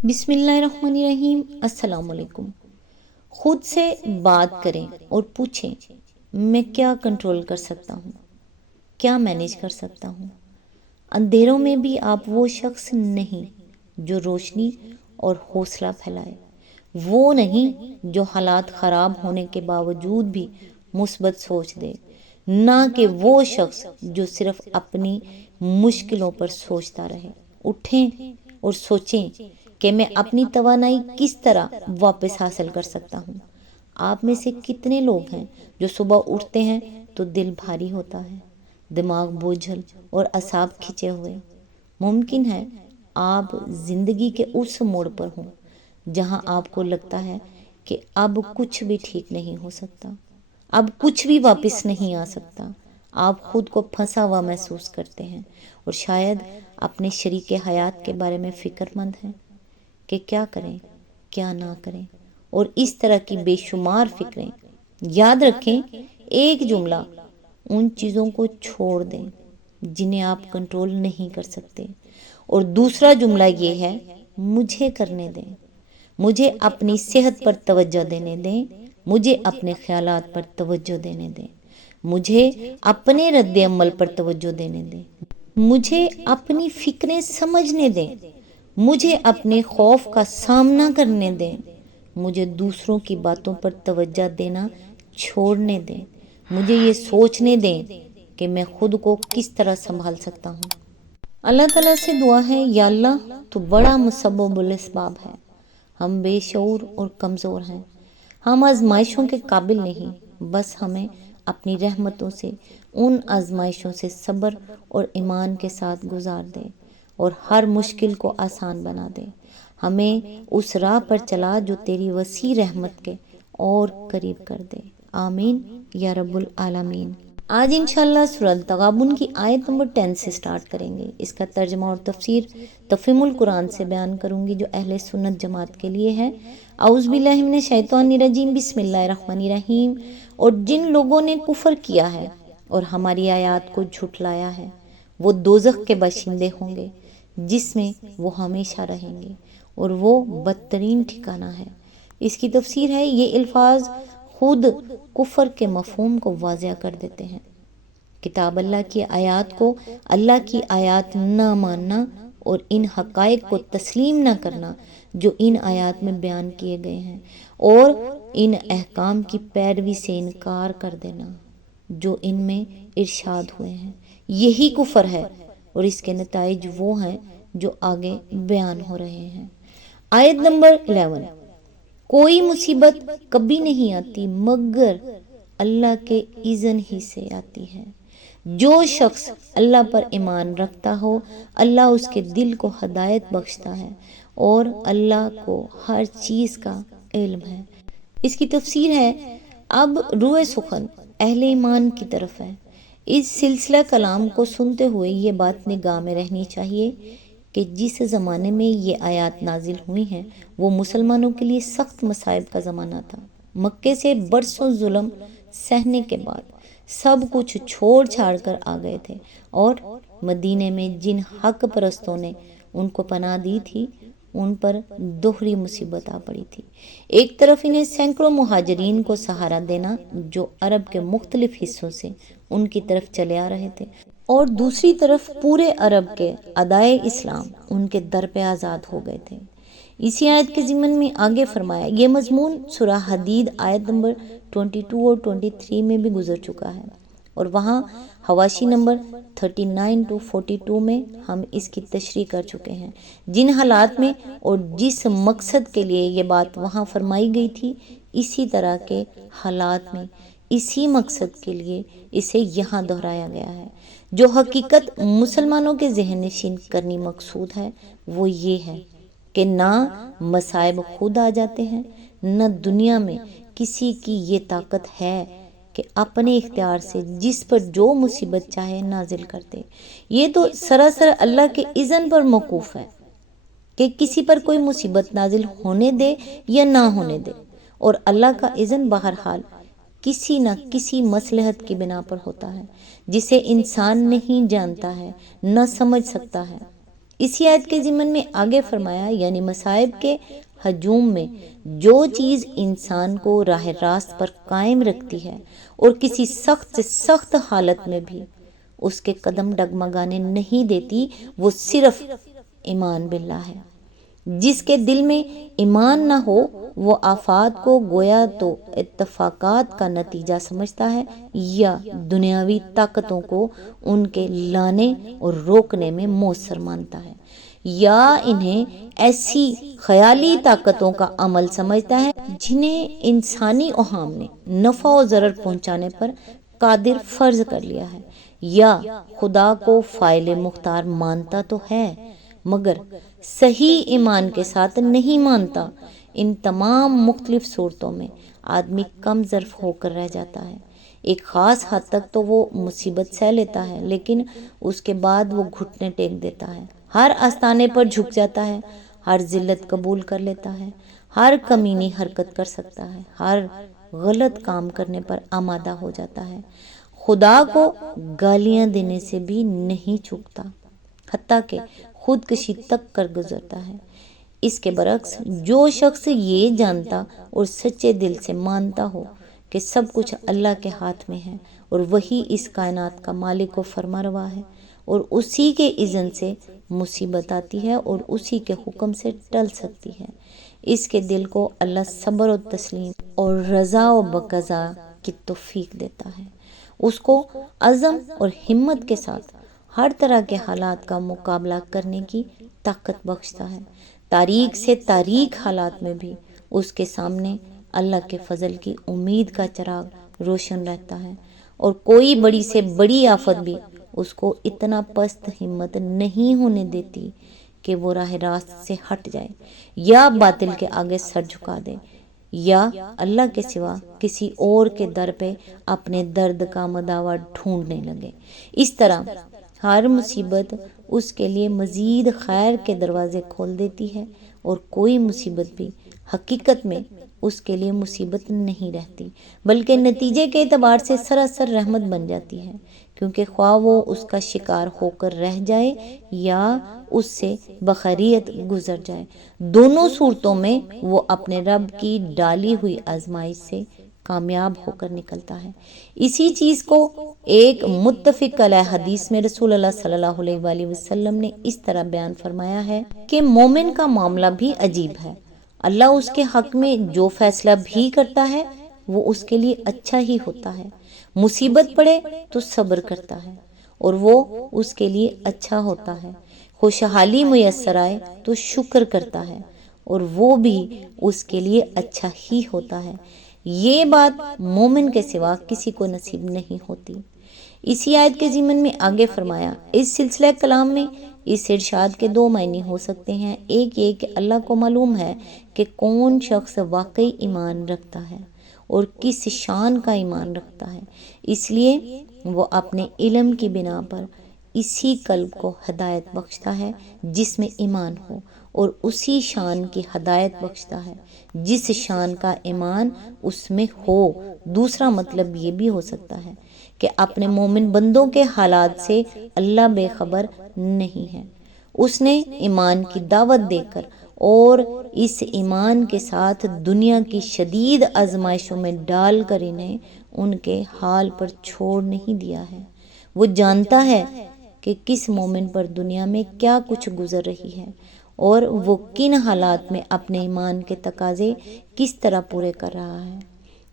بسم اللہ الرحمن الرحیم۔ السلام علیکم۔ خود سے بات کریں اور پوچھیں، میں کیا کنٹرول کر سکتا ہوں، کیا مینیج کر سکتا ہوں۔ اندھیروں میں بھی آپ وہ شخص نہیں جو روشنی اور حوصلہ پھیلائے، وہ نہیں جو حالات خراب ہونے کے باوجود بھی مثبت سوچ دے، نہ کہ وہ شخص جو صرف اپنی مشکلوں پر سوچتا رہے۔ اٹھیں اور سوچیں کہ میں اپنی توانائی کس طرح واپس حاصل کر سکتا ہوں۔ آپ میں سے کتنے لوگ ہیں جو صبح اٹھتے ہیں تو دل بھاری ہوتا ہے، دماغ بوجھل اور اعصاب کھچے ہوئے؟ ممکن ہے آپ زندگی کے اس موڑ پر ہوں جہاں آپ کو لگتا ہے کہ اب کچھ بھی ٹھیک نہیں ہو سکتا، اب کچھ بھی واپس نہیں آ سکتا۔ آپ خود کو پھنسا ہوا محسوس کرتے ہیں اور شاید اپنے شریک حیات کے بارے میں فکر مند ہیں کہ کیا کریں کیا نہ کریں، اور اس طرح کی بے شمار فکریں۔ یاد رکھیں، ایک جملہ: ان چیزوں کو چھوڑ دیں جنہیں آپ کنٹرول نہیں کر سکتے، اور دوسرا جملہ یہ ہے: مجھے کرنے دیں، مجھے اپنی صحت پر توجہ دینے دیں، مجھے اپنے خیالات پر توجہ دینے دیں، مجھے اپنے رد عمل پر توجہ دینے دیں، مجھے اپنی فکریں سمجھنے دیں، مجھے اپنے خوف کا سامنا کرنے دیں، مجھے دوسروں کی باتوں پر توجہ دینا چھوڑنے دیں، مجھے یہ سوچنے دیں کہ میں خود کو کس طرح سنبھال سکتا ہوں۔ اللہ تعالیٰ سے دعا ہے، یا اللہ تو بڑا مسبب الاسباب ہے، ہم بے شعور اور کمزور ہیں، ہم آزمائشوں کے قابل نہیں، بس ہمیں اپنی رحمتوں سے ان آزمائشوں سے صبر اور ایمان کے ساتھ گزار دے اور ہر مشکل کو آسان بنا دے، ہمیں اس راہ پر چلا جو تیری وسیع رحمت کے اور قریب کر دے، آمین یا رب العالمین۔ آج انشاءاللہ سورہ التغابن کی آیت نمبر 10 سے سٹارٹ کریں گے۔ اس کا ترجمہ اور تفسیر تفہیم القرآن سے بیان کروں گی جو اہل سنت جماعت کے لیے ہے۔ اعوذ باللہ من الشیطان الرجیم، بسم اللہ الرحمن الرحیم۔ اور جن لوگوں نے کفر کیا ہے اور ہماری آیات کو جھٹلایا ہے، وہ دوزخ کے باشندے ہوں گے جس میں وہ ہمیشہ رہیں گے، اور وہ بدترین ٹھکانہ ہے۔ اس کی تفسیر ہے، یہ الفاظ خود کفر کے مفہوم کو واضح کر دیتے ہیں۔ کتاب اللہ کی آیات کو اللہ کی آیات نہ ماننا اور ان حقائق کو تسلیم نہ کرنا جو ان آیات میں بیان کیے گئے ہیں، اور ان احکام کی پیروی سے انکار کر دینا جو ان میں ارشاد ہوئے ہیں، یہی کفر ہے، اور اس کے نتائج وہ ہیں جو آگے بیان ہو رہے ہیں۔ آیت نمبر 11: کوئی مصیبت کبھی نہیں آتی مگر اللہ کے اذن ہی سے آتی ہے۔ جو شخص اللہ پر ایمان رکھتا ہو، اللہ اس کے دل کو ہدایت بخشتا ہے، اور اللہ کو ہر چیز کا علم ہے۔ اس کی تفسیر ہے، اب روح سخن اہل ایمان کی طرف ہے۔ اس سلسلہ کلام کو سنتے ہوئے یہ بات نگاہ میں رہنی چاہیے کہ جس زمانے میں یہ آیات نازل ہوئی ہیں وہ مسلمانوں کے لیے سخت مصائب کا زمانہ تھا۔ مکے سے برسوں ظلم سہنے کے بعد سب کچھ چھوڑ چھاڑ کر آ گئے تھے، اور مدینے میں جن حق پرستوں نے ان کو پناہ دی تھی ان پر دوہری مصیبت آ پڑی تھی۔ ایک طرف انہیں سینکڑوں مہاجرین کو سہارا دینا جو عرب کے مختلف حصوں سے ان کی طرف چلے آ رہے تھے، اور دوسری طرف پورے عرب کے ادائے اسلام ان کے در پہ آزاد ہو گئے تھے۔ اسی آیت کے ضمن میں آگے فرمایا، یہ مضمون سورہ حدید آیت نمبر 22 اور 23 میں بھی گزر چکا ہے، اور وہاں حواشی نمبر 39 to 42 میں ہم اس کی تشریح کر چکے ہیں۔ جن حالات میں اور جس مقصد کے لیے یہ بات وہاں فرمائی گئی تھی، اسی طرح کے حالات میں اسی مقصد کے لیے اسے یہاں دہرایا گیا ہے۔ جو حقیقت مسلمانوں کے ذہن نشین کرنی مقصود ہے وہ یہ ہے کہ نہ مصائب خود آ جاتے ہیں، نہ دنیا میں کسی کی یہ طاقت ہے کہ اپنے اختیار سے جس پر جو مصیبت چاہے نازل کرتے۔ یہ تو سراسر اللہ کے اذن پر موقوف ہے کہ کسی پر کوئی مصیبت نازل ہونے دے یا نہ ہونے دے، اور اللہ کا اذن بہرحال کسی نہ کسی مصلحت کی بنا پر ہوتا ہے جسے انسان نہیں جانتا ہے، نہ سمجھ سکتا ہے۔ اسی آیت کے ضمن میں آگے فرمایا یعنی مصائب کے ہجوم میں جو چیز انسان کو راہ راست پر قائم رکھتی ہے اور کسی سخت سے سخت حالت میں بھی اس کے قدم ڈگمگانے نہیں دیتی، وہ صرف ایمان باللہ ہے۔ جس کے دل میں ایمان نہ ہو وہ آفات کو گویا تو اتفاقات کا نتیجہ سمجھتا ہے یا دنیاوی طاقتوں کو ان کے لانے اور روکنے میں مؤثر مانتا ہے، یا انہیں ایسی خیالی طاقتوں کا عمل سمجھتا ہے جنہیں انسانی اوہام نے نفع و ضرر پہنچانے پر قادر فرض کر لیا ہے، یا خدا کو فاعل مختار مانتا تو ہے مگر صحیح ایمان کے ساتھ نہیں مانتا۔ ان تمام مختلف صورتوں میں آدمی کم ظرف ہو کر رہ جاتا ہے۔ ایک خاص حد تک تو وہ مصیبت سہ لیتا ہے، لیکن اس کے بعد وہ گھٹنے ٹیک دیتا ہے، ہر آستانے پر جھک جاتا ہے، ہر ذلت قبول کر لیتا ہے، ہر کمینی حرکت کر سکتا ہے، ہر غلط کام کرنے پر آمادہ ہو جاتا ہے، خدا کو گالیاں دینے سے بھی نہیں چوکتا، حتیٰ کہ خودکشی تک کر گزرتا ہے۔ اس کے برعکس جو شخص یہ جانتا اور سچے دل سے مانتا ہو کہ سب کچھ اللہ کے ہاتھ میں ہے اور وہی اس کائنات کا مالک و فرما روا ہے اور اسی کے اذن سے مصیبت آتی ہے اور اسی کے حکم سے ٹل سکتی ہے، اس کے دل کو اللہ صبر و تسلیم اور رضا و بقضا کی توفیق دیتا ہے، اس کو عزم اور ہمت کے ساتھ ہر طرح کے حالات کا مقابلہ کرنے کی طاقت بخشتا ہے۔ تاریک سے تاریک حالات میں بھی اس کے سامنے اللہ کے فضل کی امید کا چراغ روشن رہتا ہے، اور کوئی بڑی سے بڑی آفت بھی اس کو اتنا پست ہمت نہیں ہونے دیتی کہ وہ راہ راست سے ہٹ جائے یا باطل کے آگے سر جھکا دے یا اللہ کے سوا کسی اور کے در پہ اپنے درد کا مداوا ڈھونڈنے لگے۔ اس طرح ہر مصیبت اس کے لیے مزید خیر کے دروازے کھول دیتی ہے، اور کوئی مصیبت بھی حقیقت میں اس کے لیے مصیبت نہیں رہتی بلکہ نتیجے کے اعتبار سے سراسر رحمت بن جاتی ہے، کیونکہ خواہ وہ اس کا شکار ہو کر رہ جائے یا اس سے بخیریت گزر جائے، دونوں صورتوں میں وہ اپنے رب کی ڈالی ہوئی آزمائش سے کامیاب ہو کر نکلتا ہے۔ اسی چیز کو ایک متفق علیہ حدیث میں رسول اللہ صلی اللہ علیہ وآلہ وسلم نے اس طرح بیان فرمایا ہے کہ مومن کا معاملہ بھی عجیب ہے، اللہ اس کے حق میں جو فیصلہ بھی کرتا ہے وہ اس کے لیے اچھا ہی ہوتا ہے، مصیبت پڑے تو صبر کرتا ہے اور وہ اس کے لیے اچھا ہوتا ہے، خوشحالی میسر آئے تو شکر کرتا ہے اور وہ بھی اس کے لیے اچھا ہی ہوتا ہے۔ یہ بات مومن کے سوا کسی کو نصیب نہیں ہوتی۔ اسی آیت کے ضمن میں آگے فرمایا، اس سلسلہ کلام میں اس ارشاد کے دو معنی ہو سکتے ہیں، ایک یہ کہ اللہ کو معلوم ہے کہ کون شخص واقعی ایمان رکھتا ہے اور کس شان کا ایمان رکھتا ہے، اس لیے وہ اپنے علم کی بنا پر اسی قلب کو ہدایت بخشتا ہے جس میں ایمان ہو، اور اسی شان کی ہدایت بخشتا ہے جس شان کا ایمان اس میں ہو۔ دوسرا مطلب یہ بھی ہو سکتا ہے کہ اپنے مومن بندوں کے حالات سے اللہ بے خبر نہیں ہے، اس نے ایمان کی دعوت دے کر اور اس ایمان کے ساتھ دنیا کی شدید آزمائشوں میں ڈال کر انہیں ان کے حال پر چھوڑ نہیں دیا ہے۔ وہ جانتا ہے کہ کس مومن پر دنیا میں کیا کچھ گزر رہی ہے اور وہ کن حالات میں اپنے ایمان کے تقاضے کس طرح پورے کر رہا ہے،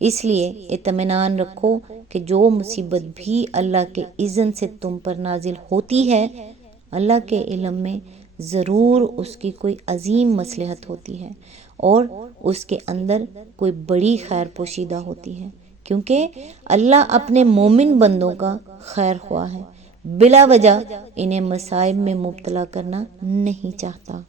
اس لیے اطمینان رکھو کہ جو مصیبت بھی اللہ کے اذن سے تم پر نازل ہوتی ہے، اللہ کے علم میں ضرور اس کی کوئی عظیم مصلحت ہوتی ہے اور اس کے اندر کوئی بڑی خیر پوشیدہ ہوتی ہے، کیونکہ اللہ اپنے مومن بندوں کا خیر خواہ ہے، بلا وجہ انہیں مصائب میں مبتلا کرنا نہیں چاہتا۔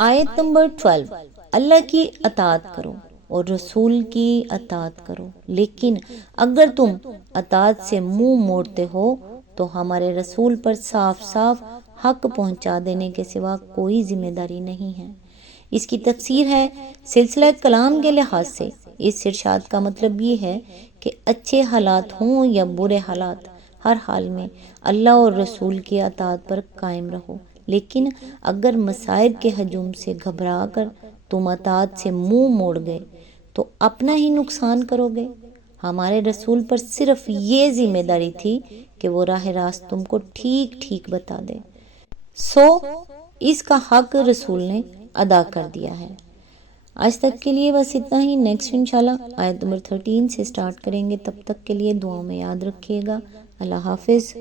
آیت نمبر 12، اللہ کی اطاعت کرو اور رسول کی اطاعت کرو، لیکن اگر تم اطاعت سے منہ موڑتے ہو تو ہمارے رسول پر صاف صاف حق پہنچا دینے کے سوا کوئی ذمہ داری نہیں ہے۔ اس کی تفسیر ہے، سلسلہ کلام کے لحاظ سے اس ارشاد کا مطلب یہ ہے کہ اچھے حالات ہوں یا برے حالات، ہر حال میں اللہ اور رسول کی اطاعت پر قائم رہو، لیکن اگر مصائب کے ہجوم سے گھبرا کر تم اطاعت سے منہ موڑ گئے تو اپنا ہی نقصان کرو گے۔ ہمارے رسول پر صرف یہ ذمہ داری تھی کہ وہ راہ راست تم کو ٹھیک ٹھیک بتا دے، اس کا حق رسول نے ادا کر دیا ہے۔ آج تک کے لیے بس اتنا ہی۔ نیکسٹ انشاءاللہ آیت نمبر 13 سے سٹارٹ کریں گے، تب تک کے لیے دعاؤں میں یاد رکھیے گا۔ اللہ حافظ۔